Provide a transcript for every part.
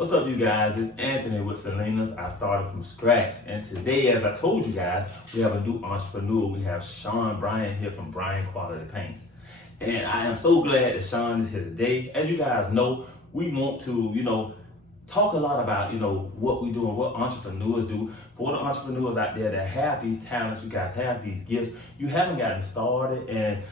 What's up, you guys? It's Anthony with Selinas. I started from scratch. And today, as I told you guys, we have a new entrepreneur. We have Shawn Bryant here from Bryant Quality Paints. And I am so glad that Shawn is here today. As you guys know, we want to, talk a lot about, what we do and what entrepreneurs do. For the entrepreneurs out there that have these talents, you guys have these gifts, you haven't gotten started. And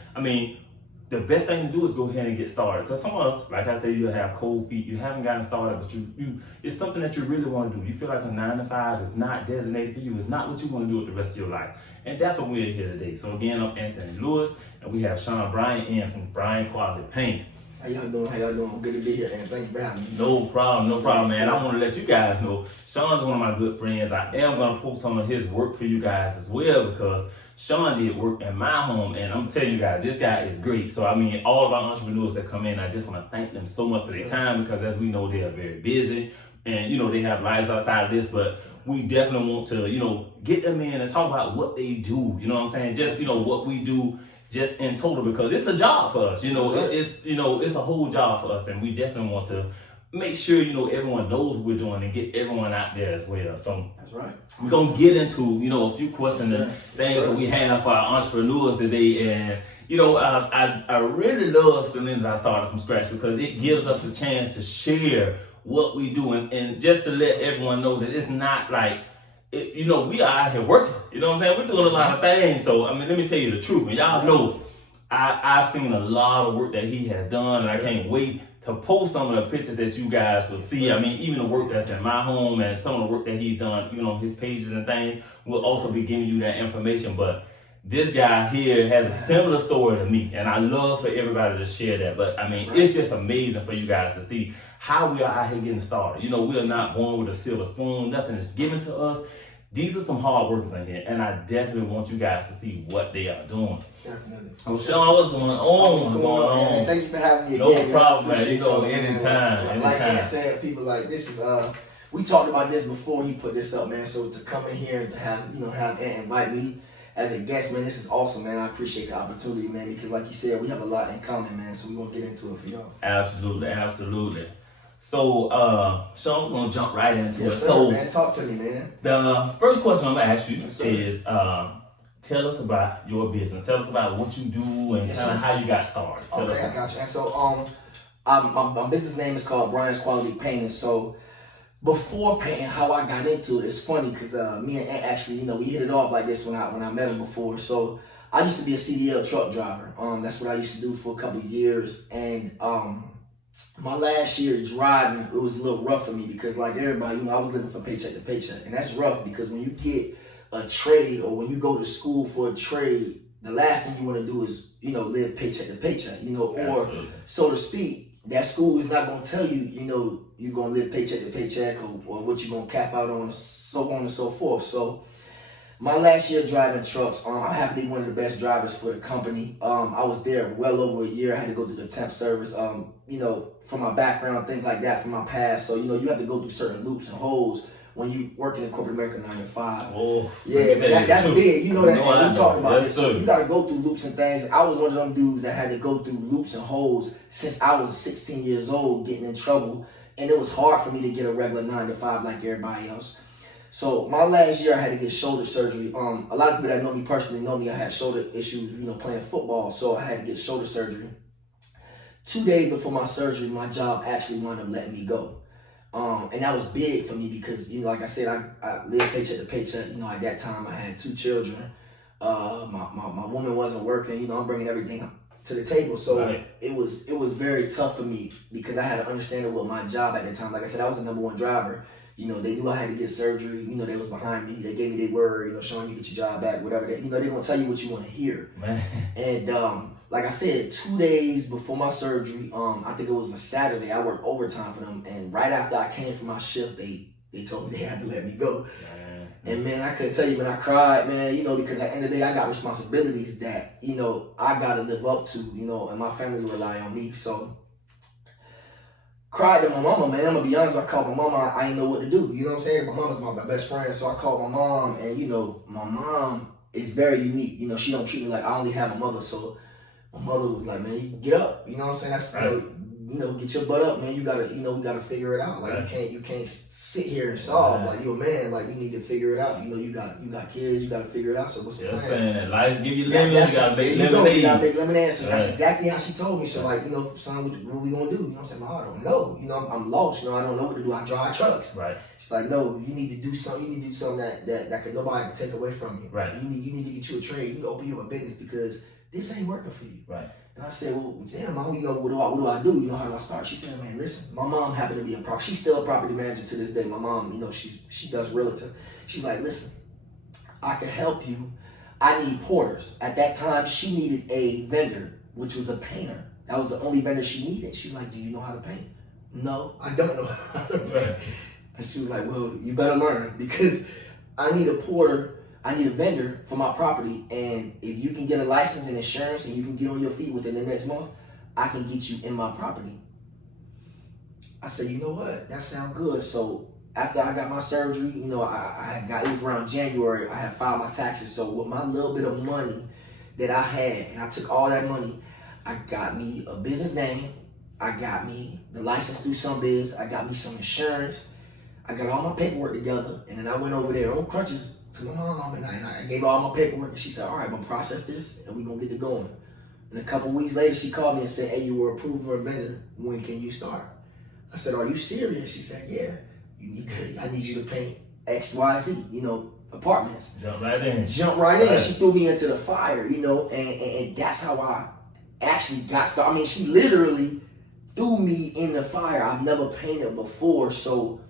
the best thing to do is go ahead and get started. Because some of us, like I said, you have cold feet, you haven't gotten started, but you it's something that you really want to do. You feel like a 9 to 5 is not designated for you. It's not what you want to do with the rest of your life. And that's what we're here today. So again, I'm Anthony Lewis, and we have Shawn Bryant in from Bryant Quality Paints. How y'all doing? Good to be here, and thank you for having me. No problem, man. I want to let you guys know, Shawn's one of my good friends. I am going to post some of his work for you guys as well, because Shawn did work in my home, and I'm telling you guys, this guy is great. So, all of our entrepreneurs that come in, I just want to thank them so much for their time, because as we know, they are very busy, and, they have lives outside of this, but we definitely want to, get them in and talk about what they do, you know what I'm saying? Just, what we do just in total, because it's a job for us, it's a whole job for us, and we definitely want to make sure, everyone knows what we're doing and get everyone out there as well. So that's right. We're going to get into, a few questions and things that we have for our entrepreneurs today. And, I really love Selinas I started from scratch, because it gives us a chance to share what we do and just to let everyone know that it's not like, we are out here working. You know what I'm saying? We're doing a lot of things. So, let me tell you the truth. And y'all know I've seen a lot of work that he has done, and I can't wait to post some of the pictures that you guys will see. Even the work that's in my home and some of the work that he's done, his pages and things, will also be giving you that information. But this guy here has a similar story to me, and I love for everybody to share that. But it's just amazing for you guys to see how we are out here getting started. We are not born with a silver spoon. Nothing is given to us. These are some hard workers in here, and I definitely want you guys to see what they are doing. Definitely. So, Shawn, what's going on? What's going on? And thank you for having me again. No problem, man. Anytime. Like I said, people, this is we talked about this before he put this up, man. So to come in here and to have have and invite me as a guest, man, this is awesome, man. I appreciate the opportunity, man, because like you said, we have a lot in common, man. So we're gonna get into it for y'all. Absolutely. So, Shawn, we're gonna jump right into it. Sir, so, man, talk to me, man. The first question I'm gonna ask you is, tell us about your business. Tell us about what you do and kind of how you got started. I got you. And so, my business name is called Bryant Quality Paints. So, before painting, how I got into it, it's funny because me and Ant actually, we hit it off like this when I met him before. So, I used to be a CDL truck driver. That's what I used to do for a couple of years, and my last year driving, it was a little rough for me because, like everybody, I was living from paycheck to paycheck. And that's rough because when you get a trade or when you go to school for a trade, the last thing you want to do is, live paycheck to paycheck, or so to speak. That school is not going to tell you, you're going to live paycheck to paycheck or what you're going to cap out on, so on and so forth. So my last year driving trucks, I happened to be one of the best drivers for the company. I was there well over a year. I had to go through the temp service, from my background, things like that, from my past. So, you have to go through certain loops and holes when you working in corporate America 9 to 5. Oh, yeah, that's big. We talk about this. So Sir. You got to go through loops and things. I was one of them dudes that had to go through loops and holes since I was 16 years old, getting in trouble. And it was hard for me to get a regular 9 to 5 like everybody else. So my last year, I had to get shoulder surgery. A lot of people that know me personally know me. I had shoulder issues, playing football. So I had to get shoulder surgery. 2 days before my surgery, my job actually wound up letting me go. And that was big for me because, like I said, I lived paycheck to paycheck. At that time, I had 2 children. My woman wasn't working. I'm bringing everything to the table. So right. it was very tough for me because I had to understand what my job at the time. Like I said, I was the #1 driver. They knew I had to get surgery. They was behind me. They gave me their word. Shawn, you get your job back, whatever. They're gonna tell you what you want to hear. Man. And like I said, 2 days before my surgery, I think it was a Saturday. I worked overtime for them, and right after I came from my shift, they told me they had to let me go. Man. And man, I couldn't tell you, man, I cried, man. Because at the end of the day, I got responsibilities that I gotta live up to. And my family rely on me, so. Cried to my mama, man. I'm gonna be honest, I called my mama, I didn't know what to do. You know what I'm saying? My mama's my best friend, so I called my mom, and my mom is very unique. She don't treat me like I only have a mother, so my mother was like, man, you get up. You know what I'm saying? That's get your butt up, man. You gotta, we gotta figure it out. Like you can't sit here and solve. Like you a man, like you need to figure it out. You got kids, you gotta figure it out. So what's the plan? Saying that life give you lemons, you gotta make lemonade. You gotta make lemonade. So that's exactly how she told me. So like, son, what we gonna do? You know what I'm saying? I don't know. I'm lost. I don't know what to do. I drive trucks. Right. She's like, no, you need to do something. You need to do something that nobody can take away from you. Right. You need to get you a trade. You need to open you a business because this ain't working for you. Right. And I said, well, damn, mom, what do I do? How do I start? She said, man, listen, my mom happened to be she's still a property manager to this day. My mom, she does realtor. She's like, listen, I can help you. I need porters. At that time, she needed a vendor, which was a painter. That was the only vendor she needed. She was like, do you know how to paint? No, I don't know how to paint. And she was like, well, you better learn because I need a porter. I need a vendor for my property, and if you can get a license and insurance and you can get on your feet within the next month, I can get you in my property. I said, you know what? That sounds good. So after I got my surgery, it was around January, I had filed my taxes. So with my little bit of money that I had, and I took all that money, I got me a business name, I got me the license through some biz, I got me some insurance, I got all my paperwork together, and then I went over there on crutches to my mom, and I gave her all my paperwork, and she said, all right, I'm gonna process this, and we're gonna get it going. And a couple weeks later, she called me and said, hey, you were approved for a vendor. When can you start? I said, are you serious? She said, yeah. I need you to paint X, Y, Z, apartments. Jump right in. She threw me into the fire, and that's how I actually got started. I mean, she literally threw me in the fire. I've never painted before, so,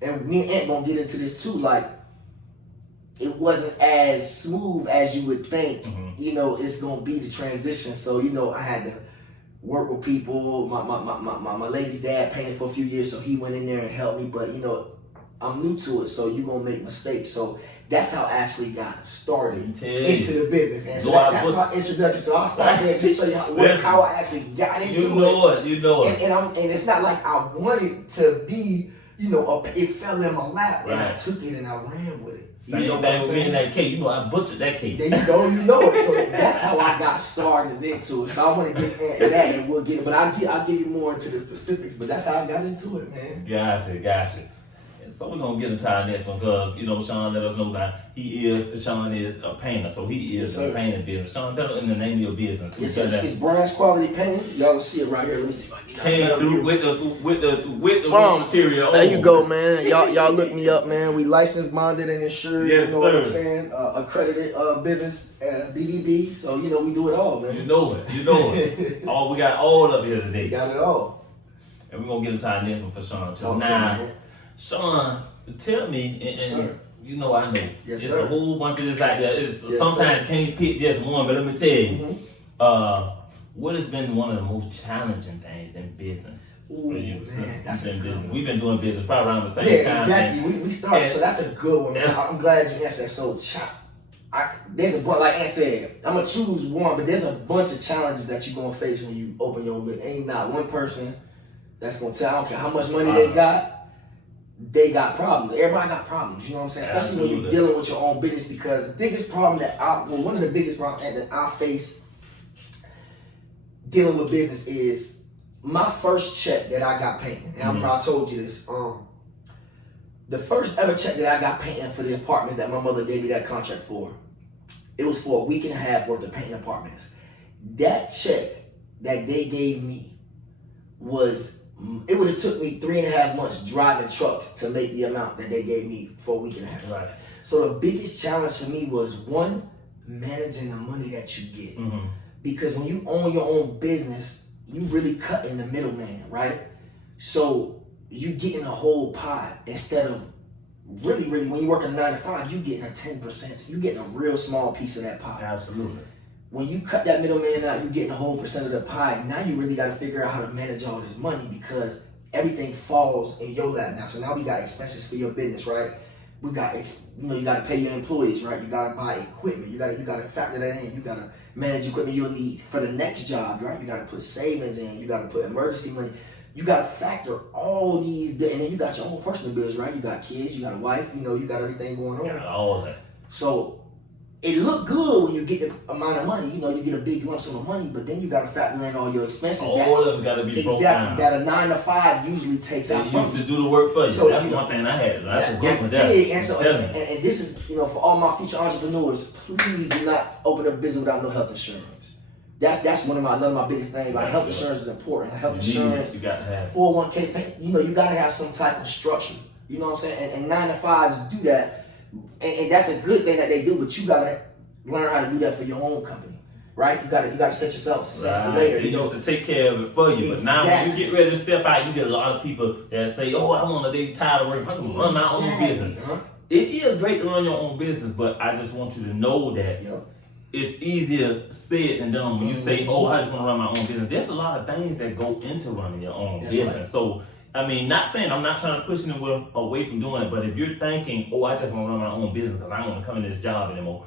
and me and Aunt gonna get into this too, like, it wasn't as smooth as you would think, it's gonna be the transition. So, I had to work with people. My lady's dad painted for a few years, so he went in there and helped me. But, I'm new to it, so you're gonna make mistakes. So that's how I actually got started into the business. And so that's my introduction. So I'll start there to show you how I actually got into it. You know it. And it's not like I wanted to be, it fell in my lap, and I took it and I ran with it. Same thing with me in that cake. I butchered that cake. There you go, it. So that's how I got started into it. So I want to get into that, and we'll get it. But I'll give you more into the specifics. But that's how I got into it, man. Gotcha. And so we're gonna get into our next one because Shawn let us know that Shawn is a painter, so he is a painting business. Shawn, tell them the name of your business. Yes, sir. It's Bryant Quality Paints. Y'all can see it right here. Let me see if I can came through with the raw material. There you go, man. Y'all look me up, man. We licensed, bonded, and insured. Yes, what I'm saying? Accredited business, BDB. So we do it all, man. You know it. We got all of it here today. Got it all. And we're gonna get into our next one for Shawn too. Now, Shawn, tell me, and I know yes, it's sir. a whole bunch of this out there. Sometimes can't pick just one, but let me tell you, what has been one of the most challenging things in business for you since you've been business? We've been doing business probably around the same time. Yeah, exactly. We started, so that's a good one. Man. I'm glad you answered that. So, there's a bunch, like Aunt said, I'm gonna choose one, but there's a bunch of challenges that you're gonna face when you open your own business. Ain't not one person that's gonna tell. I don't care how much money they got. They got problems. Everybody got problems. You know what I'm saying? Especially when you're dealing with your own business, because the biggest problem one of the biggest problems that I face dealing with business is my first check that I got painting. And I told you this. The first ever check that I got painting for the apartments that my mother gave me that contract for, it was for a week and a half worth of painting apartments. That check that they gave me it would have took me 3.5 months driving trucks to make the amount that they gave me for a week and a half. Right. So the biggest challenge for me was, one, managing the money that you get. Because when you own your own business, you really cut in the middleman, right? So you getting a whole pie instead of really, when you work a 9 to 5, you getting a 10%. You getting a real small piece of that pie. Absolutely. When you cut that middleman out, you getting a whole percent of the pie. Now you really got to figure out how to manage all this money because everything falls in your lap now. So now we got expenses for your business, right? We got, you got to pay your employees, right? You got to buy equipment. You got to factor that in. You got to manage equipment you'll need for the next job, right? You got to put savings in. You got to put emergency money. You got to factor all these, and then you got your own personal bills, right? You got kids, you got a wife, you got everything going on. Yeah, all of that. So it look good when you get the amount of money. You know, you get a big lump sum of money, but then you got to factor in all your expenses. All of it got to be broken down. That a 9 to 5 usually takes out. They used to do the work for you. So that's one thing I had. That's big. And so, and this is, you know, for all my future entrepreneurs, please do not open a business without no health insurance. That's one of my biggest things. Like health insurance is important. Health insurance, you got to have 401k pay. You know, you got to have some type of structure. You know what I'm saying? And 9 to 5s do that, and that's a good thing that they do. But you got to learn how to do that for your own company, right? You got to set yourself success later. They used to take care of it for you, but now when you get ready to step out, you get a lot of people that say, "Oh, I want to be tired of working. I'm gonna run my own business." It is great to run your own business, but I just want you to know that. It's easier said than done when you say, "Oh, I just want to run my own business." There's a lot of things that go into running your own business. Right. So, I mean, not saying I'm not trying to push anyone away from doing it, but if you're thinking, "Oh, I just want to run my own business because I don't want to come in this job anymore,"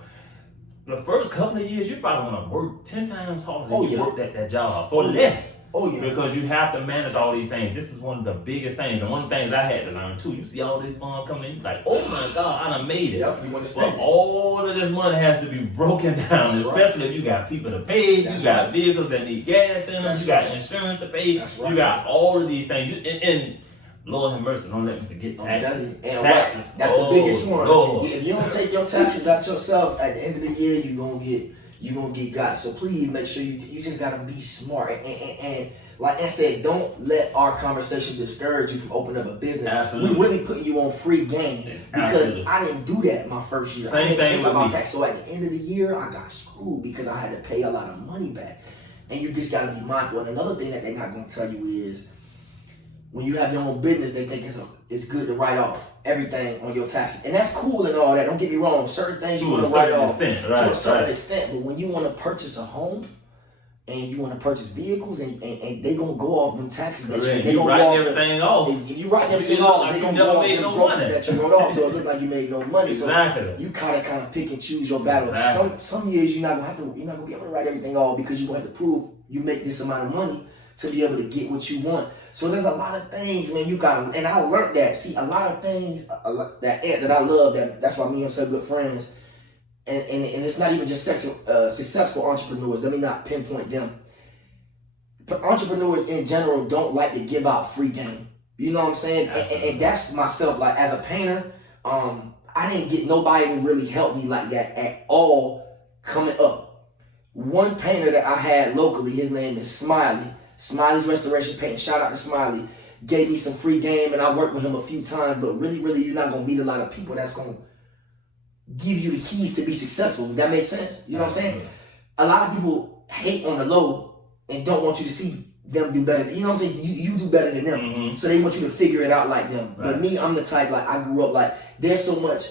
the first couple of years, you probably want to work 10 times harder than you worked at that job for less. Because you have to manage all these things. This is one of the biggest things, and one of the things I had to learn too. You see all these funds coming in, you're like, "Oh my God, I done made it." You want to spend but all of this money has to be broken down, especially if you got people to pay, you got vehicles that need gas in them, you got insurance to pay, you got all of these things. And Lord have mercy, don't let me forget taxes. Taxes. That's the biggest one. If you don't take your taxes out yourself, at the end of the year, you're gonna get got. So please make sure you just gotta be smart. And like I said, don't let our conversation discourage you from opening up a business. Absolutely. We really putting you on free game because I didn't do that my first year. Same thing with me. Tax. So at the end of the year, I got screwed because I had to pay a lot of money back. And you just gotta be mindful. And another thing that they're not gonna tell you is, when you have your own business, they think it's good to write off everything on your taxes. And that's cool and all that. Don't get me wrong. Certain things you want to write off to a certain extent. But when you want to purchase a home and you want to purchase vehicles and they going to go off them taxes. They going to write everything off. If you write everything off, they going to go off the groceries that you wrote off. So it look like you made no money. Exactly. So you kind of pick and choose your battles. Exactly. Some years you're not going to be able to write everything off because you're going to have to prove you make this amount of money to be able to get what you want. So there's a lot of things, man, you got to, and I learned that. See, a lot of things that I love, that's why me and him so good friends, and it's not even just successful entrepreneurs. Let me not pinpoint them. But entrepreneurs in general don't like to give out free game. You know what I'm saying? And that's myself. Like, as a painter, I didn't get nobody to really help me like that at all coming up. One painter that I had locally, his name is Smiley. Smiley's Restoration Paint. Shout out to Smiley. Gave me some free game, and I worked with him a few times. But really, you're not gonna meet a lot of people that's gonna give you the keys to be successful. Does that make sense? You know what I'm saying? A lot of people hate on the low and don't want you to see them do better. You know what I'm saying? You do better than them, so they want you to figure it out like them. Right. But me, I'm the type, like, I grew up like there's so much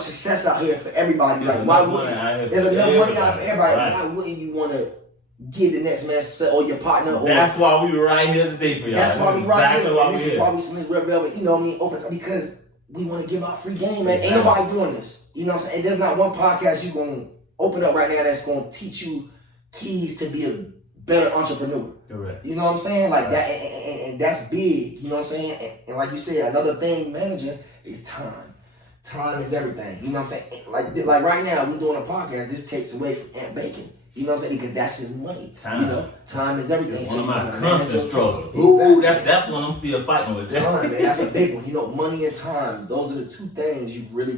success out here for everybody. Like, why wouldn't there's enough money out for everybody? Right. Why wouldn't you want to give the next man or your partner? That's why we were right here today for y'all. That's why we right here. This is why we submit Red Velvet. You know what I mean? Open because we want to give out free game, man. Ain't nobody doing this. You know what I'm saying? And there's not one podcast you gonna open up right now that's gonna teach you keys to be a better entrepreneur. Correct. You know what I'm saying? Like that, and that's big. You know what I'm saying? And like you said, another thing, managing, is time. Time is everything. You know what I'm saying? Like right now, we're doing a podcast. This takes away from Aunt Bacon. You know what I'm saying? Because that's his money. Time. You know, time is everything. It's one of my constant struggles. Exactly. That's one I'm still fighting with. Time, man. That's a big one. You know, money and time. Those are the two things you really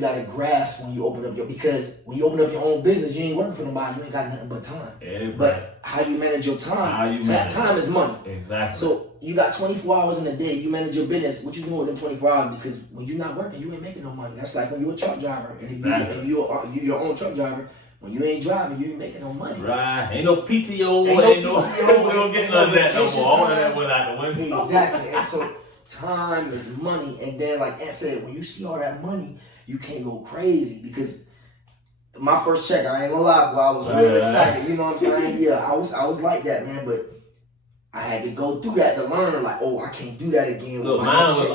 got to grasp when you open up because when you open up your own business, you ain't working for nobody. You ain't got nothing but time. But how you manage your time? Time is money. Exactly. So you got 24 hours in a day. You manage your business. What you doing with them 24 hours? Because when you're not working, you ain't making no money. That's like when you're a truck driver. And if you're your own truck driver, when you ain't driving, you ain't making no money. Right. Ain't no PTO. Ain't no we don't get none of that no more. All of that went out the window. Exactly. And so time is money. And then, like Ant said, when you see all that money, you can't go crazy because my first check, I ain't gonna lie, boy, I was real excited. You know what I'm saying? Yeah, I was like that, man. But I had to go through that to learn, like, oh, I can't do that again. Look, mine was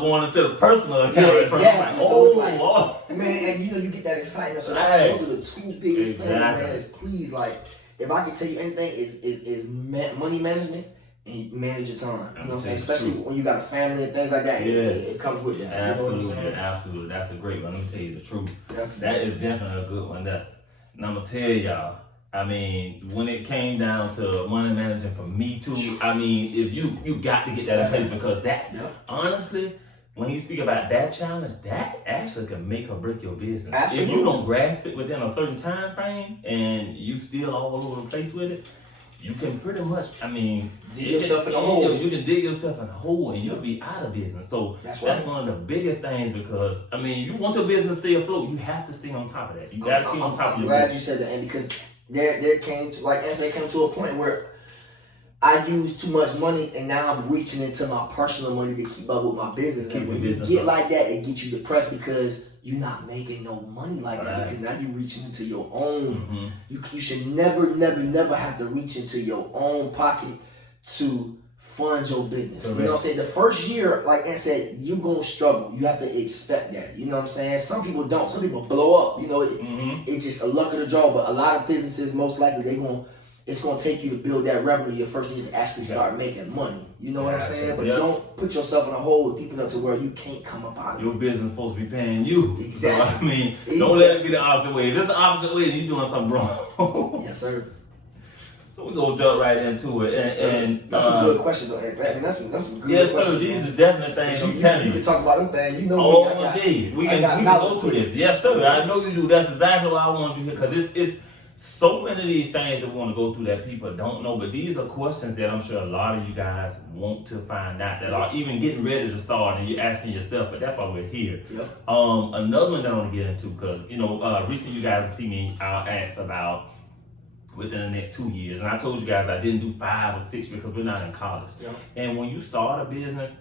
going into the personal account. Yeah, exactly. So like, Lord. Man, and you know, you get that excitement. So those are the two biggest things, man. Is please, like, if I can tell you anything, is money management and you manage your time. You know what I'm saying? That's Especially true. when you got a family and things like that. Yes. It comes with that. Absolutely, You know what I'm saying? absolutely. That's a great one. Let me tell you the truth. Definitely. That is definitely a good one. And I'm gonna tell y'all. I mean, when it came down to money management for me too, I mean, if you got to get that in place because that, honestly, when you speak about that challenge, that actually can make or break your business. Absolutely. If you don't grasp it within a certain time frame and you still all over the place with it, you can pretty much, I mean, dig yourself in a hole. You can dig yourself in a hole and you'll be out of business. So that's one of the biggest things because, I mean, you want your business to stay afloat, you have to stay on top of that. You got to keep on top of your business. I'm glad you said that, and because there came to, like Anthony came to a point where I used too much money and now I'm reaching into my personal money to keep up with my business. And when you get like that, it gets you depressed because you're not making no money like that because now you're reaching into your own. You should never have to reach into your own pocket to fund your business. You know what I'm saying? The first year, like Ant said, you're going to struggle. You have to expect that. You know what I'm saying? Some people don't. Some people blow up. You know, it's just a luck of the draw. But a lot of businesses, most likely, it's going to take you to build that revenue your first year to actually start making money. You know what I'm saying? But don't put yourself in a hole deep enough to where you can't come up out of it. Your business is supposed to be paying you. Exactly. So, I mean, don't let it be the opposite way. If it's the opposite way, then you're doing something wrong. Yes, sir. So we're going to jump right into it. And that's a good question, though. I mean, that's some good yes, questions. These are definitely things I'm telling you. You can talk about them things. You know oh, geez. We can go through this. Yes, sir. I know you do. That's exactly what I want you to hear because it's so many of these things that we want to go through that people don't know, but these are questions that I'm sure a lot of you guys want to find out that are even getting ready to start and you're asking yourself, but that's why we're here. Another one that I want to get into because, recently you guys see me ask about within the next 2 years. And I told you guys I didn't do 5 or 6 because we're not in college. And when you start a business,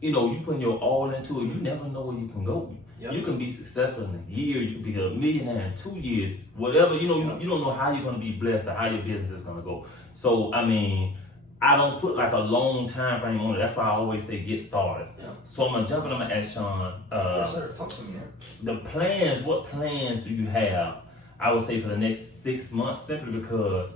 you put your all into it, you never know where you can go. You can be successful in a year, you can be a millionaire in 2 years, whatever, you don't know how you're gonna be blessed or how your business is gonna go. So, I mean, I don't put like a long time frame on it. That's why I always say get started. So I'm gonna jump in, I'm gonna ask Shawn, yes, sir. Talk to me, man. The plans, what plans do you have, I would say for the next 6 months, simply because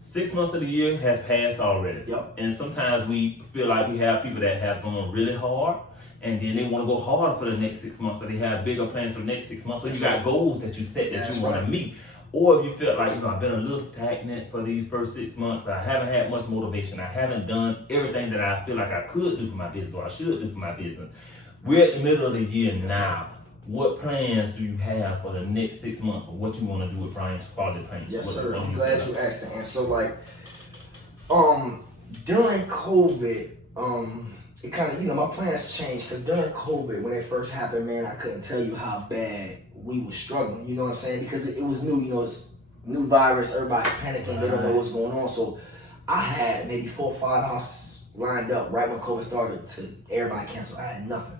6 months of the year has passed already. And sometimes we feel like we have people that have gone really hard and then they want to go harder for the next 6 months, so they have bigger plans for the next 6 months. So you got goals that you set that you want to meet. Or if you feel like, I've been a little stagnant for these first 6 months, I haven't had much motivation, I haven't done everything that I feel like I could do for my business or I should do for my business. We're at the middle of the year now. What plans do you have for the next 6 months or what you want to do with Bryant Quality Paints? Yes, sir. I'm glad you asked that. And so, like, during COVID, it kind of, my plans changed because during COVID, when it first happened, man, I couldn't tell you how bad we were struggling. You know what I'm saying? Because it was new, it's new virus, everybody's panicking, they don't know what's going on. So I had maybe 4 or 5 houses lined up right when COVID started to everybody cancel. I had nothing.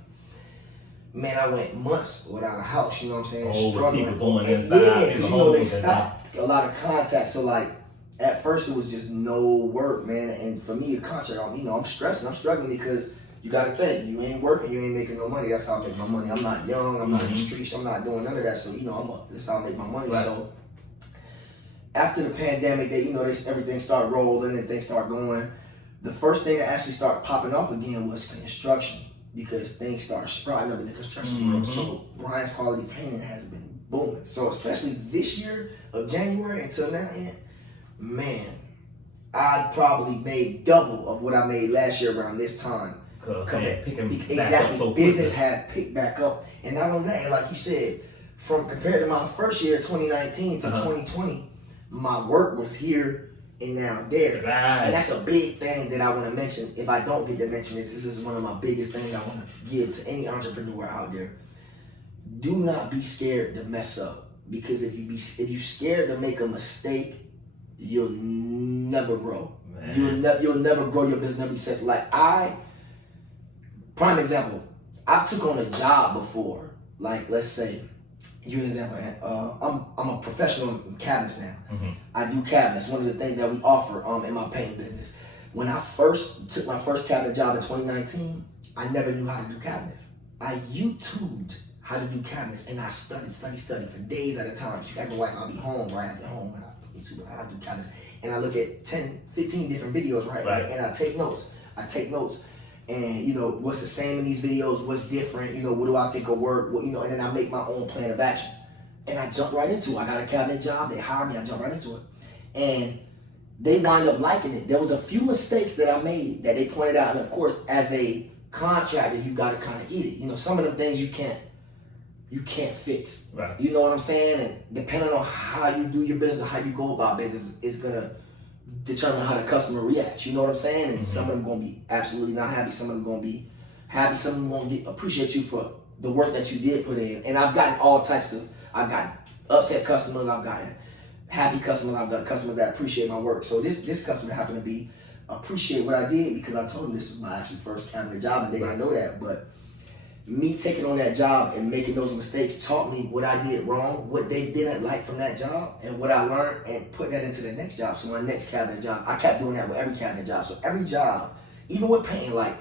Man, I went months without a house, you know what I'm saying? Struggling. People going inside. Because, they stopped a lot of contact. So, like, at first it was just no work, man. And for me, a contract, I'm stressing, I'm struggling because you got to think, you ain't working, you ain't making no money. That's how I make my money. I'm not young, I'm not in the streets, I'm not doing none of that. So, that's how I make my money. So, after the pandemic, everything started rolling and things started going. The first thing that actually started popping off again was construction, because things started sprouting up in the construction world. So Bryant's Quality Painting has been booming. So especially this year of January until now, man, I probably made double of what I made last year around this time. Business had picked back up. And not only that, and like you said, compared to my first year, 2019 to 2020, my work was here and now there. And that's a big thing that I want to mention. If I don't get to mention this is one of my biggest things I want to give to any entrepreneur out there. Do not be scared to mess up, because if you're scared to make a mistake, you'll never grow. You'll never grow your business, never be successful. Like prime example, I took on a job before. Like, let's say, you an example, I'm a professional in cabinets now. I do cabinets, one of the things that we offer in my painting business. When I first took my first cabinet job in 2019, I never knew how to do cabinets. I YouTubed how to do cabinets, and I studied for days at a time. She got the wife, I'll be home, right? I'll be home, and I YouTube, I do cabinets, and I look at 10, 15 different videos, right? And I take notes. And you know, what's the same in these videos? What's different? You know, what do I think will work? What, you know, and then I make my own plan of action. And I jump right into it. I got a cabinet job. They hired me. I jump right into it, and they wind up liking it. There was a few mistakes that I made that they pointed out, and of course, as a contractor, you got to kind of eat it. You know, some of them things you can't fix. Right. You know what I'm saying? And depending on how you do your business, how you go about business, is gonna determine how the customer reacts. You know what I'm saying? And some of them gonna be absolutely not happy. Some of them gonna be happy. Some of them gonna appreciate you for the work that you did put in. And I've gotten all types of. I've gotten upset customers. I've gotten happy customers. I've got customers that appreciate my work. So this customer happened to be appreciate what I did because I told them this was my actually first cabinet job, and they didn't know that. But me taking on that job and making those mistakes taught me what I did wrong, what they didn't like from that job, and what I learned, and put that into the next job. So my next cabinet job, I kept doing that with every cabinet job. So every job, even with painting, like,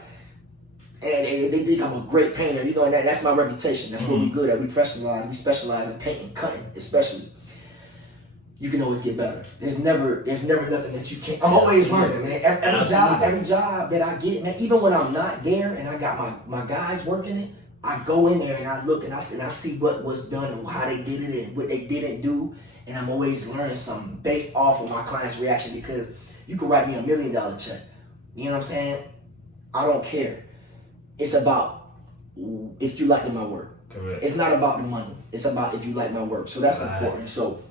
and they think I'm a great painter, you know, and that's my reputation. That's what we good at. We specialize in painting, cutting, especially. You can always get better. There's never nothing that you can't. I'm always learning, man. Every job that I get, man, even when I'm not there and I got my guys working it, I go in there and I look and I see what was done and how they did it and what they didn't do, and I'm always learning something based off of my client's reaction, because you could write me $1 million check. You know what I'm saying? I don't care. It's about if you like my work. Correct. It's not about the money. It's about if you like my work. So that's important. So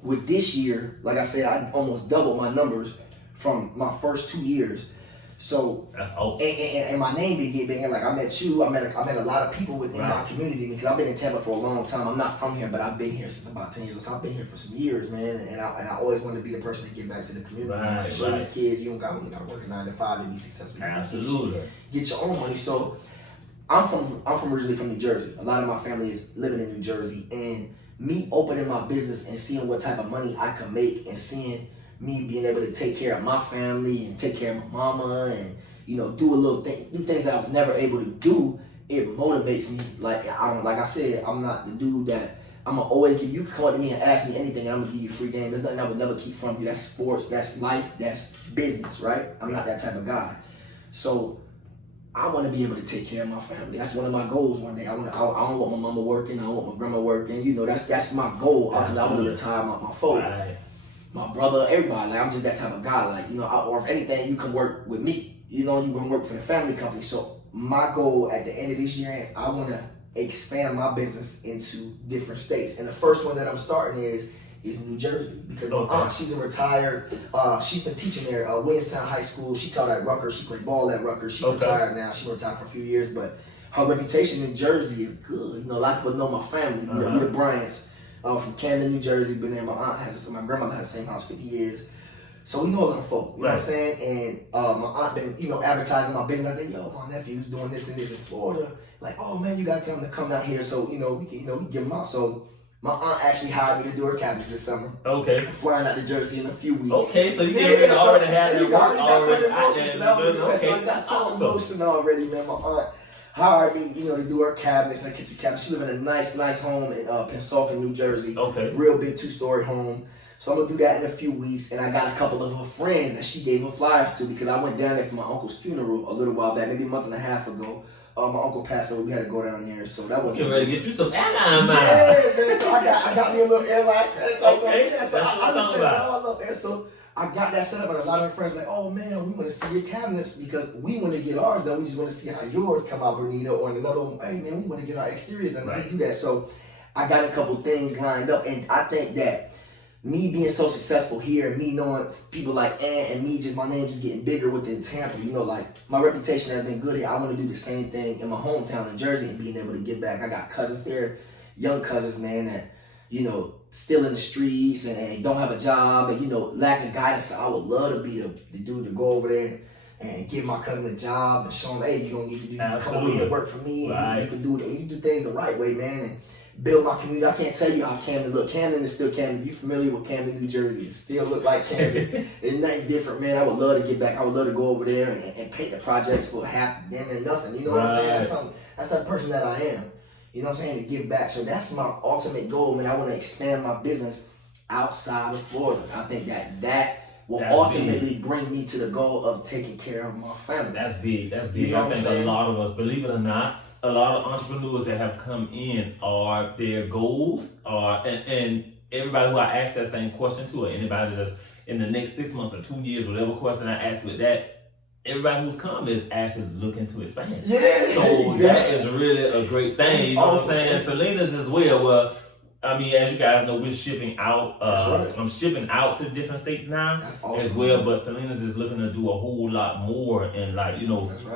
with this year, like I said, I almost doubled my numbers from my first 2 years. So and my name began big. Like I met you, I met a lot of people within my community, because I've been in Tampa for a long time. I'm not from here, but I've been here since about 10 years. So I've been here for some years, man. And I always wanted to be the person to give back to the community. Show these kids you don't got to work a 9 to 5 to be successful. Absolutely. Get your own money. So I'm originally from New Jersey. A lot of my family is living in New Jersey, and me opening my business and seeing what type of money I can make, and seeing me being able to take care of my family and take care of my mama, and you know, do things that I was never able to do, it motivates me. Like I said, I'm not the dude that I'm gonna always give. You can come up to me and ask me anything, and I'm gonna give you free game. There's nothing I would never keep from you. That's sports, that's life, that's business, right? I'm not that type of guy. So I want to be able to take care of my family. That's one of my goals one day. I don't want my mama working. I don't want my grandma working. You know, that's my goal. Ultimately, I want to retire my folk, my brother, everybody. Like, I'm just that type of guy. Like, you know, or if anything, you can work with me. You know, you can work for the family company. So my goal at the end of this year, I want to expand my business into different states. And the first one that I'm starting is New Jersey, because my aunt, she's a retired, she's been teaching there, Williamstown High School. She taught at Rutgers. She played ball at Rutgers. She's retired now. She retired for a few years, but her reputation in Jersey is good. You know, a lot of people know my family. We the Bryants from Camden, New Jersey. Been there. My grandmother has the same house 50 years. So we know a lot of folk, you know what I'm saying? And my aunt been, you know, advertising my business. I think, yo, my nephew's doing this and this in Florida. Like, oh man, you gotta tell him to come down here so, you know, we can give him out. So my aunt actually hired me to do her cabinets this summer. Okay. Flying out to Jersey in a few weeks. Okay, so you already had that work already. So I got some emotion already, man. My aunt hired me, you know, to do her cabinets and kitchen cabinets. She live in a nice home in Pensacola, New Jersey. Okay. Real big 2-story home. So I'm gonna do that in a few weeks, and I got a couple of her friends that she gave her flyers to, because I went down there for my uncle's funeral a little while back, maybe a month and a half ago. My uncle passed away. We had to go down there, so that was. You're ready to get you some airline miles. Yeah, man. So I got me a little airline. Okay, yeah, so I love that. So I got that set up, and a lot of her friends like, oh man, we want to see your cabinets because we want to get ours done. We just want to see how yours come out, Bernita, or another one. Hey man, we want to get our exterior done. So do that. So I got a couple things lined up, and I think that me being so successful here, and me knowing people like Ant, and me just my name just getting bigger within Tampa, you know, like my reputation has been good here. I want to do the same thing in my hometown in Jersey and being able to give back. I got cousins there, young cousins, man, that, you know, still in the streets and don't have a job and, you know, lacking guidance. So I would love to be the dude to go over there and give my cousin a job and show him, hey, you don't need to do come over here and work for me, and you can do things the right way, man. And build my community. I can't tell you how Camden look. Camden is still Camden. If you're familiar with Camden, New Jersey, it still look like Camden. It's nothing different, man. I would love to get back. I would love to go over there and paint the projects for half, damn near nothing. You know what I'm saying? That's the person that I am. You know what I'm saying? To give back. So that's my ultimate goal, man. I want to expand my business outside of Florida. I think that will That's ultimately bring me to the goal of taking care of my family. That's big. That's big. You know I think a lot of us, believe it or not, a lot of entrepreneurs that have come in are their goals are, and everybody who I ask that same question to, or anybody that's in the next 6 months or 2 years, whatever question I ask with that, everybody who's come is actually looking to expand. Yeah. So that is really a great thing. You know what I'm saying? Selinas as well. I mean, as you guys know, we're shipping out. That's right. I'm shipping out to different states now as well. But Selinas is looking to do a whole lot more and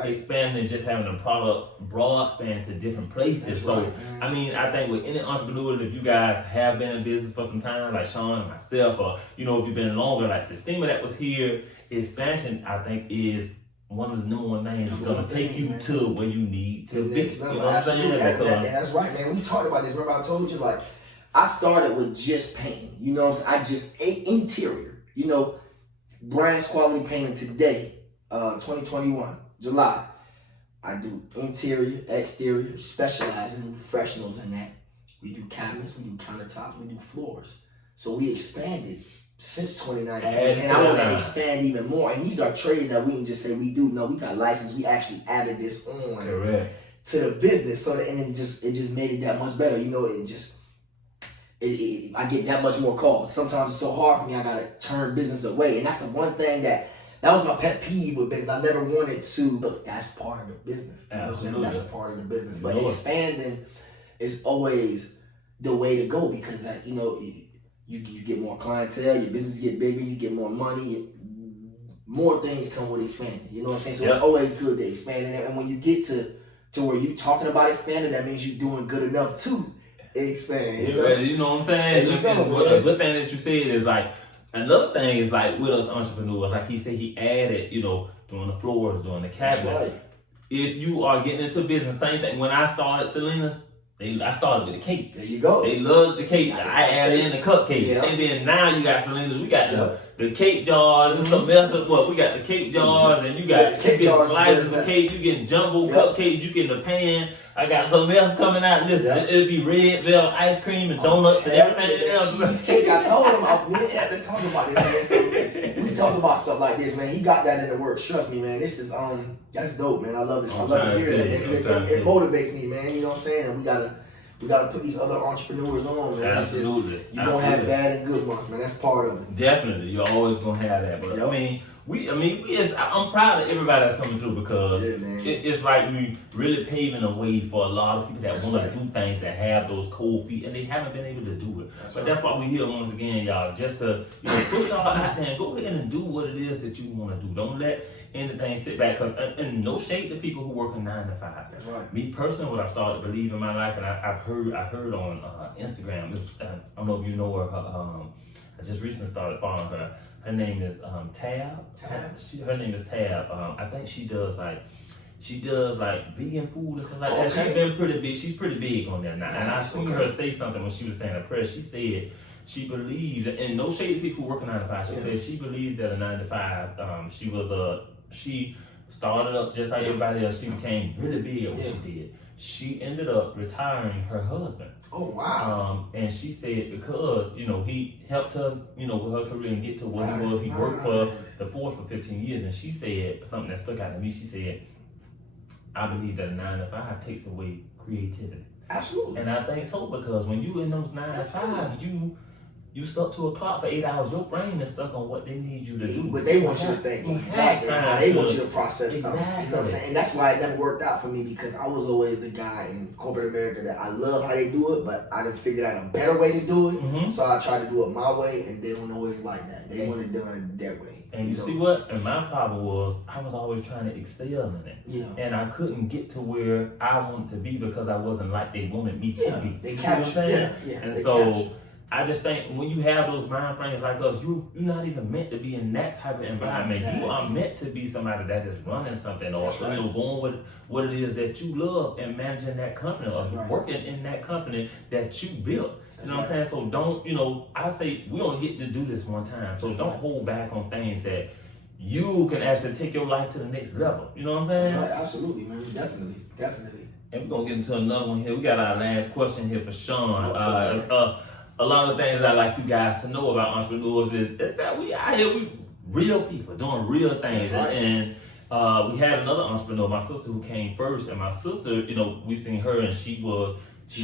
expanding and just having a product broad span to different places. I mean, I think with any entrepreneur, if you guys have been in business for some time, like Shawn and myself, or if you've been longer, like Sistema that was here, expansion I think is one of the number one things that's going to take you to where you need to be. You know what I'm saying? And that's right, man. We talked about this. Remember I told you, I started with just painting. You know what I'm saying? I just ate interior. Bryant's Quality Painting today, 2021, July. I do interior, exterior, specializing in professionals in that. We do cabinets, we do countertops, we do floors. So we expanded since 2019, and I want to expand even more. And these are trades that we can just say we do. No, we got licensed. We actually added this on to the business, and it just made it that much better. I get that much more calls. Sometimes it's so hard for me. I gotta turn business away, and that's the one thing that was my pet peeve with business. I never wanted to. Look, that's part of the business. Absolutely, that's a part of the business. But expanding is always the way to go because you get more clientele, your business get bigger, you get more money, more things come with expanding. You know what I'm saying? So it's always good to expand, and when you get to where you talking about expanding, that means you're doing good enough to expand. You know what I'm saying? A good thing that you said is another thing is with us entrepreneurs, like he said, he added, doing the floors, doing the cabinets. Right. If you are getting into business, same thing. When I started Selinas, I started with the cake. There you go. They love the cake. I added in the cupcake. And then now you got Selinas. We got the cake jars and something else. We got the cake jars and you got slices of cake. You getting jumbo cupcakes. You getting the pan. I got something else coming out. Listen, it'll be red velvet ice cream and donuts and everything else. Cheesecake. I told him we have been talking about this, man. So we talk about stuff like this, man. He got that in the works. Trust me, man. This is that's dope, man. I love this. I love to hear that. It motivates me, man. You know what I'm saying? And we gotta put these other entrepreneurs on, man. Absolutely. You're gonna have bad and good months, man. That's part of it. Definitely. You're always gonna have that. But I'm proud of everybody that's coming through because it's like we really paving a way for a lot of people that want to do things that have those cold feet and they haven't been able to do it. That's why we're here once again, y'all, just to push y'all out there and go ahead and do what it is that you want to do. Don't let anything sit back and no shade to people who work a 9 to 5. That's right. Me personally, what I've started to believe in my life, and I heard on Instagram. I don't know if you know her. I just recently started following her. Her name is Tab. Her name is Tab. I think she does vegan food or something like that. She's been pretty big. She's pretty big on that now. And I seen her say something when she was saying a prayer. She said she believes, and no shade to people who work a 9 to 5. She said she believes that a 9 to 5. She started up just like everybody else. She became really big at what she did. She ended up retiring her husband. Oh wow! And she said because he helped her with her career and get to what he was. He worked for the force for 15 years, and she said something that stuck out to me. She said, "I believe that a 9 to 5 takes away creativity." Absolutely. And I think so because when you in those 9 to 5s, you stuck to a clock for 8 hours. Your brain is stuck on what they need you to do. But they want you to think exactly how they want you to process something. You know what I'm saying? And that's why it never worked out for me because I was always the guy in corporate America that I love how they do it, but I didn't figure out a better way to do it. Mm-hmm. So I tried to do it my way, and they don't always like that. They want it done their way. And you see what? And my problem was I was always trying to excel in it. Yeah. And I couldn't get to where I wanted to be because I wasn't like they wanted me to be. They captured. And so I just think when you have those mind frames like us, you're not even meant to be in that type of environment. Exactly. You are meant to be somebody that is running something or going with what it is that you love and managing that company or working in that company that you built. You know what I'm saying? So don't, I say we only get to do this one time. So don't hold back on things that you can actually take your life to the next level. You know what I'm saying? That's right. Absolutely, man. Definitely. And we're going to get into another one here. We got our last question here for Shawn. a lot of things I like you guys to know about entrepreneurs is that we out here, we real people doing real things. Right. And we had another entrepreneur, my sister, who came first. And my sister, you know, we seen her and she's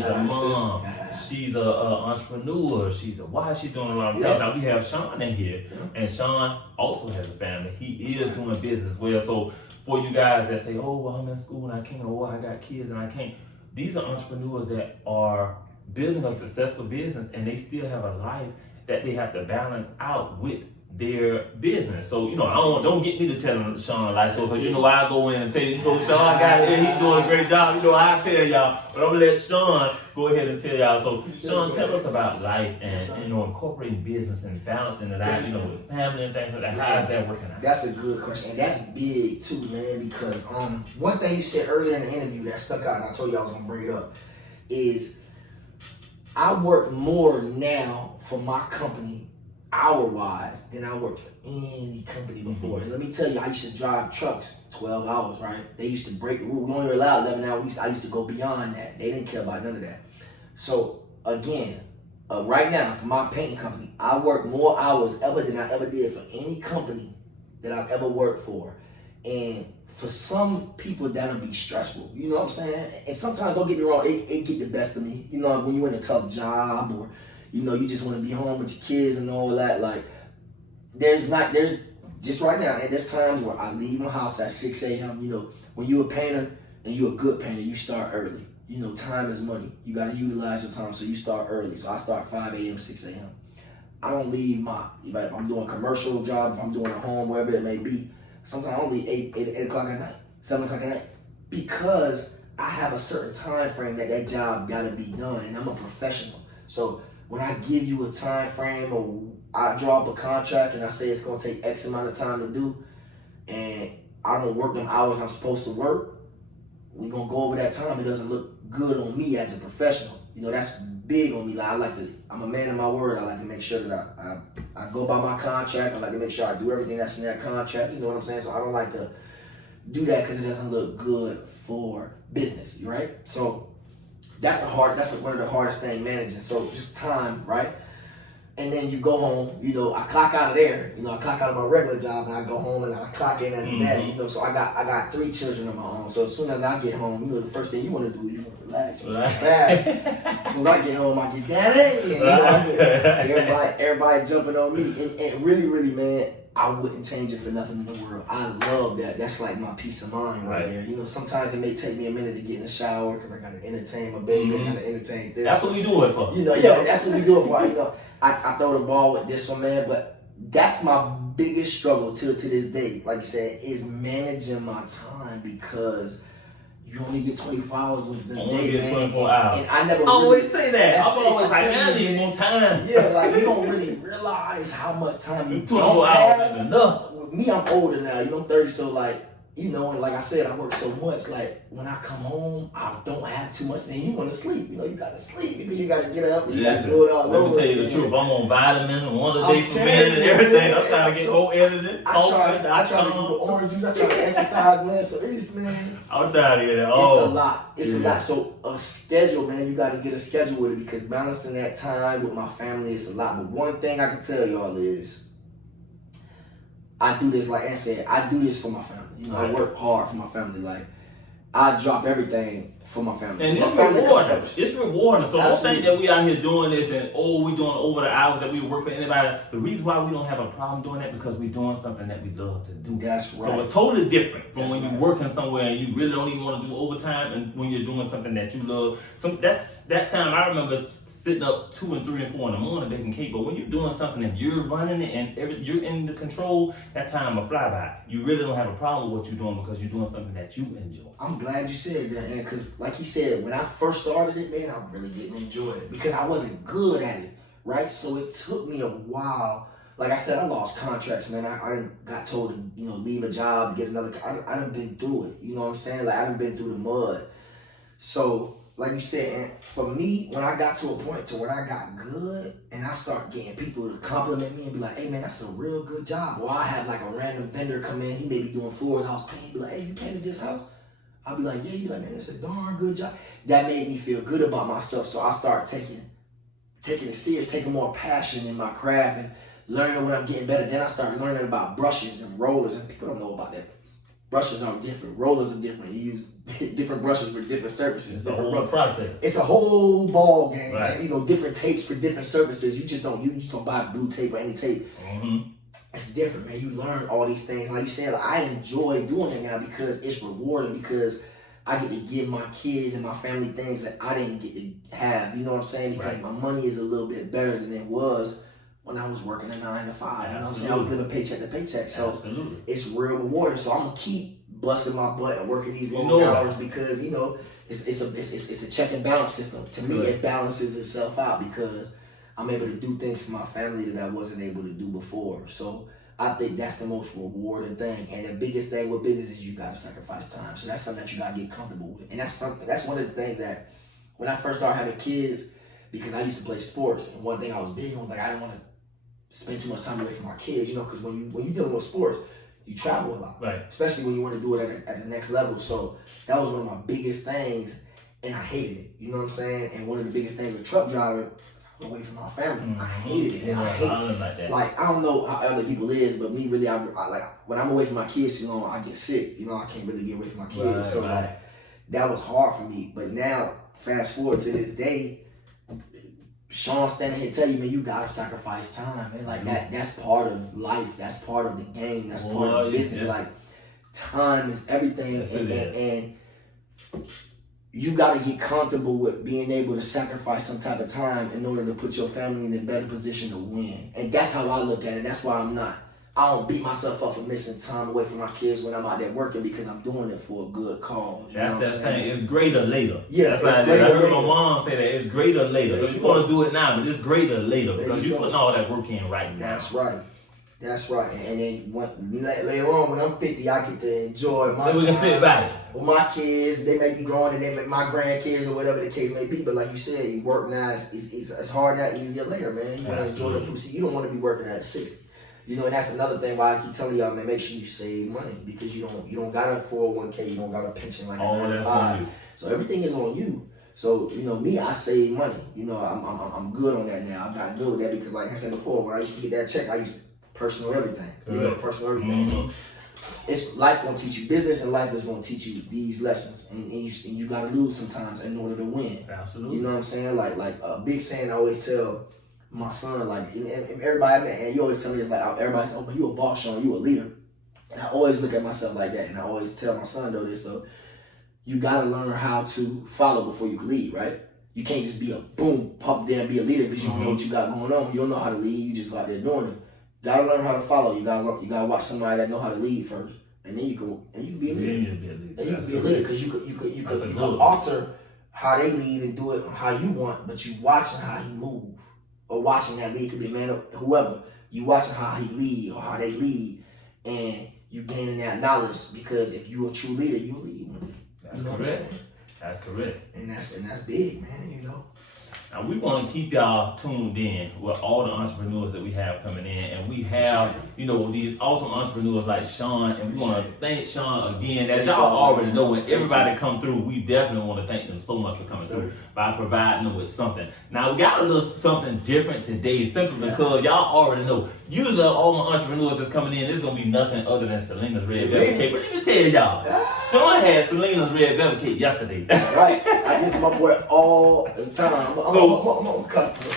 a mom, she's a entrepreneur, she's a wife, she's doing a lot of things. Now we have Shawn in here, and Shawn also has a family. He is doing business well. So for you guys that say, oh, well, I'm in school and I can't, or I got kids and I can't, these are entrepreneurs that are building a successful business, and they still have a life that they have to balance out with their business. So, you know, don't get me to tell Shawn life story, because you know I go in and tell you, Shawn got it, he's doing a great job. You know, I tell y'all, but I'm gonna let Shawn go ahead and tell y'all. So, Shawn, tell us about life and you know, incorporating business and balancing it out, you know, with family and things like that. How is that working out? That's a good question, and that's big too, man. Because one thing you said earlier in the interview that stuck out, and I told you I was gonna bring it up, is I work more now for my company hour-wise than I worked for any company before. And let me tell you, I used to drive trucks 12 hours, right? They used to break the rule. We only were allowed 11 hours. I used to go beyond that. They didn't care about none of that. So again, right now for my painting company, I work more hours ever than I ever did for any company that I've ever worked for. And for some people, that'll be stressful. You know what I'm saying? And sometimes, don't get me wrong, it get the best of me. You know, when you're in a tough job, or you know, you just want to be home with your kids and all that. Like, there's just right now, and there's times where I leave my house at 6 a.m. You know, when you're a painter and you're a good painter, you start early. You know, time is money. You got to utilize your time, so you start early. So I start 5 a.m., 6 a.m. I don't leave if I'm doing a commercial job, if I'm doing a home, wherever it may be, sometimes I don't leave 8 o'clock at night, 7 o'clock at night, because I have a certain time frame that job got to be done, and I'm a professional. So when I give you a time frame, or I draw up a contract and I say it's going to take X amount of time to do, and I don't work them hours I'm supposed to work, we're going to go over that time. It doesn't look good on me as a professional. You know, that's big on me. Like, I'm a man of my word. I like to make sure that I go by my contract. I like to make sure I do everything that's in that contract. You know what I'm saying? So I don't like to do that because it doesn't look good for business, right? So that's one of the hardest things managing. So just time, right? And then you go home, you know, I clock out of there. You know, I clock out of my regular job and I go home and I clock in after that. You know, so I got 3 children of my own. So as soon as I get home, you know, the first thing you want to do is you want to relax. As soon as I get home, I get daddy. And, you know, I get everybody jumping on me. And really, really, man, I wouldn't change it for nothing in the world. I love that. That's like my peace of mind right there. You know, sometimes it may take me a minute to get in the shower because I got to entertain my baby. I got to entertain this. That's what we do it for. You know, yeah, that's what we do it for. You know, I throw the ball with this one, man, but that's my biggest struggle to this day, like you said, is managing my time, because you only get 24 hours with the day, get 24 hours. And I never always say that. I'm always like, I need more time. Yeah, like you don't really realize how much time you 24 hours ain't enough. With me, I'm older now, you know, I'm 30, so like, you know, and like I said, I work so much, like when I come home, I don't have too much, then you want to sleep. You know, you got to sleep because you got to get up and you got to do it all over. Let me tell you the truth, I'm on vitamins, one a day for men and everything. I'm trying to get more energy. I try to do the orange juice, I try to exercise, man, so it's, man. I'm tired of it. It's a lot. So a schedule, man, you got to get a schedule with it, because balancing that time with my family is a lot. But one thing I can tell y'all is, I do this, like I said, I do this for my family. You know, I work hard for my family. Like, I drop everything for my family. And so it's rewarding. It's rewarding. So don't think that we out here doing this and, we doing over the hours that we work for anybody. The reason why we don't have a problem doing that, because we're doing something that we love to do. That's right. So it's totally different from when you're working somewhere and you really don't even want to do overtime, and when you're doing something that you love. So that time I remember sitting up 2 and 3 and 4 in the morning baking cake. But when you're doing something and you're running it and you're in the control, that time will fly by. You really don't have a problem with what you're doing, because you're doing something that you enjoy. I'm glad you said that, man, because like he said, when I first started it, man, I really didn't enjoy it because I wasn't good at it, right? So it took me a while. Like I said, I lost contracts, man. I got told to, you know, leave a job, get another. I done been through it. You know what I'm saying? Like, I done been through the mud. So, like you said, and for me, when I got to a point to where I got good and I start getting people to compliment me and be like, hey man, that's a real good job. Or I had like a random vendor come in, he may be doing floors, house paint, be like, hey, you painted this house? I'll be like, yeah. You be like, man, it's a darn good job. That made me feel good about myself. So I start taking taking it serious, taking more passion in my craft and learning when I'm getting better. Then I started learning about brushes and rollers, and people don't know about that. Brushes are different, rollers are different. You use different brushes for different surfaces. It's a whole process. It's a whole ball game, right. man. You know, different tapes for different surfaces. You just don't buy blue tape or any tape. Mm-hmm. It's different, man. You learn all these things. Like you said, like, I enjoy doing it now because it's rewarding, because I get to give my kids and my family things that I didn't get to have. You know what I'm saying? Because my money is a little bit better than it was when I was working a 9 to 5. You know what I'm saying? I was living paycheck to paycheck. So it's real rewarding. So I'm gonna keep busting my butt and working these long hours because, you know, it's a check and balance system. To me, it balances itself out because I'm able to do things for my family that I wasn't able to do before. So I think that's the most rewarding thing. And the biggest thing with business is you gotta sacrifice time. So that's something that you gotta get comfortable with. And that's one of the things that when I first started having kids, because I used to play sports, and one thing I was big on, like, I didn't want to spend too much time away from my kids, you know, because when you dealing with sports, you travel a lot, right? Especially when you want to do it at the next level. So that was one of my biggest things, and I hated it. You know what I'm saying? And one of the biggest things with truck driving, I was away from my family. Mm-hmm. I hated it. And I hate it. Like, I don't know how other people is, but me really, I like when I'm away from my kids too long, I get sick. You know, I can't really get away from my kids. Like, that was hard for me. But now, fast forward to this day, Shawn standing here tell you, man, you gotta sacrifice time, man. Like that's part of life. That's part of the game. That's part of the business. Like, time is everything, and you gotta get comfortable with being able to sacrifice some type of time in order to put your family in a better position to win. And that's how I look at it. That's why I don't beat myself up for missing time away from my kids when I'm out there working, because I'm doing it for a good cause. That's that saying. It's greater later. Yeah, that's like I heard my mom say that it's greater later. Because you want to do it now, but it's greater later because you're putting all that work in right now. That's right. That's right. And then later on, when I'm 50, I get to enjoy my time. We can sit back. With my kids, they may be growing, and they may my grandkids or whatever the case may be. But like you said, you work now, it's hard now, easier later, man. You want to enjoy the fruit. See, you don't want to be working at 60. You know, and that's another thing why I keep telling y'all, man, make sure you save money, because you don't got a 401k, you don't got a pension like a 9 to 5. So everything is on you. So, you know, me, I save money. You know, I'm good on that now. I'm not good with that because, like I said before, when I used to get that check, I used to personal everything. You know, personal everything. Mm-hmm. So it's life gonna teach you business, and life is gonna teach you these lessons, and you gotta lose sometimes in order to win. Absolutely. You know what I'm saying? Like a big saying I always tell my son, like, and everybody, and you always tell me, it's like, everybody says, oh, but you a boss, Shawn, you a leader. And I always look at myself like that, and I always tell my son, though, this, so you gotta learn how to follow before you can lead, right? You can't just be a boom, pop there and be a leader because you don't know what you got going on. You don't know how to lead, you just go out there doing it. You gotta learn how to follow. You gotta watch somebody that know how to lead first, and then you can be a leader. And you can be a leader because you could alter how they lead and do it how you want, but you watching how he move. Or watching that lead, could be a man or whoever. You watching how he lead or how they lead, and you gaining that knowledge, because if you're a true leader, you lead one day. That's correct. That's correct. And that's big, man. You know. Now we want to keep y'all tuned in with all the entrepreneurs that we have coming in, and we have, you know, these awesome entrepreneurs like Shawn, and we want to thank Shawn again. As y'all already know, when everybody come through, we definitely want to thank them so much for coming through by providing them with something. Now we got a little something different today, simply because y'all already know. Usually all my entrepreneurs that's coming in, it's gonna be nothing other than Selinas Red Velvet Cake. But let me tell y'all, Shawn had Selinas Red Velvet Cake yesterday. Right, I give my boy all the time. I'm a customer.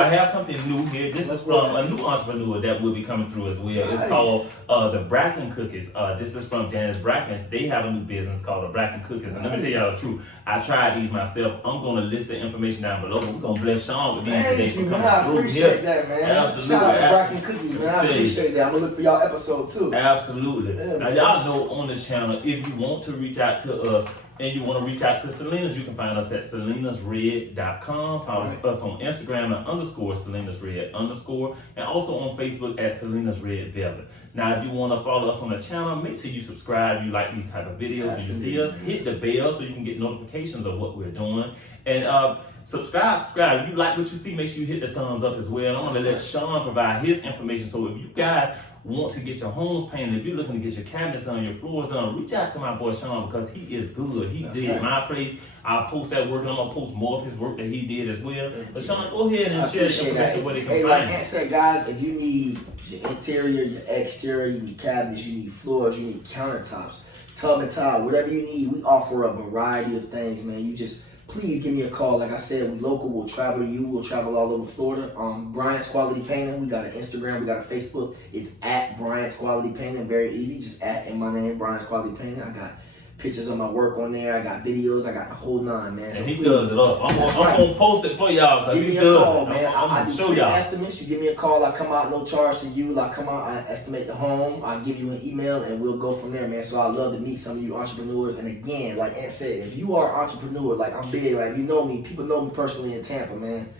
I have something new here. This is from a new entrepreneur that will be coming through as well. Nice. It's called the Bracken Cookies. This is from Janice Bracken. They have a new business called the Bracken Cookies. And let me tell y'all the truth. I tried these myself. I'm going to list the information down below. We're going to bless Shawn with these today for coming through. I appreciate that, man. Absolutely. Shout out to Bracken Cookies, man. I appreciate that. I'm going to look for y'all episode too. Absolutely. Yeah, now, y'all know on the channel, if you want to reach out to us, and you want to reach out to Selinas, you can find us at selinasred.com. Follow us on Instagram at _selinasred_, and also on Facebook at Selinas Red Velvet. Now, if you want to follow us on the channel, make sure you subscribe. If you like these type of videos, if you see us, hit the bell so you can get notifications of what we're doing. And subscribe. If you like what you see, make sure you hit the thumbs up as well. I'm going to let Shawn provide his information. So if you guys want to get your homes painted, if you're looking to get your cabinets done, your floors done, reach out to my boy Shawn because he is good. He did my place. I'll post that work and I'm gonna post more of his work that he did as well. But Shawn, go ahead and share the information where they can find like Ant said, guys, if you need your interior, your exterior, you need cabinets, you need floors, you need countertops, tub and tile, whatever you need, we offer a variety of things, man. You just please give me a call. Like I said, we local, we'll travel to you, we'll travel all over Florida. Bryant's Quality Painting, we got an Instagram, we got a Facebook. It's at Bryant's Quality Painting, very easy, just at in my name, Bryant's Quality Painting. I got pictures of my work on there, I got videos, I got the whole nine, man. So and he does it up. I'm gonna post it for y'all because he does call, man. I do show free y'all estimates. You give me a call, I come out, no charge to you. I come out, I estimate the home, I give you an email, and we'll go from there, man. So I love to meet some of you entrepreneurs. And again, like Ant said, if you are an entrepreneur, like I'm big, like you know me, people know me personally in Tampa, man.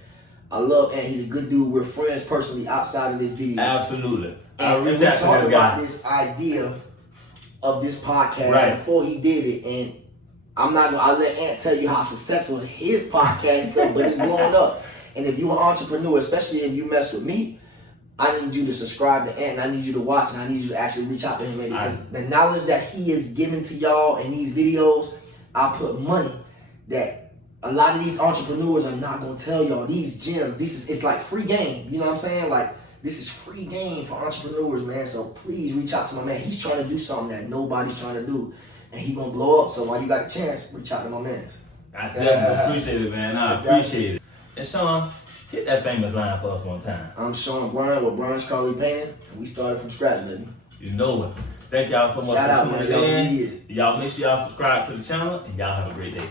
I love Ant. He's a good dude. We're friends personally outside of this video. Absolutely. And we talked about this idea of this podcast before he did it, and I'll let Ant tell you how successful his podcast goes, but it's blowing up. And if you're an entrepreneur, especially if you mess with me, I need you to subscribe to Ant, and I need you to watch, and I need you to actually reach out to him, man, because the knowledge that he is giving to y'all in these videos, I put money that a lot of these entrepreneurs are not gonna tell y'all. These gems, it's like free game. You know what I'm saying? Like, this is free game for entrepreneurs, man. So please reach out to my man. He's trying to do something that nobody's trying to do, and he gonna blow up. So while you got a chance, reach out to my man. I definitely appreciate it, man. I appreciate it. And Shawn, hit that famous line for us one time. I'm Shawn Bryant with Bryant Quality Painting, and we started from scratch, baby. You know it. Thank y'all so much for tuning in. Y'all make sure y'all subscribe to the channel, and y'all have a great day.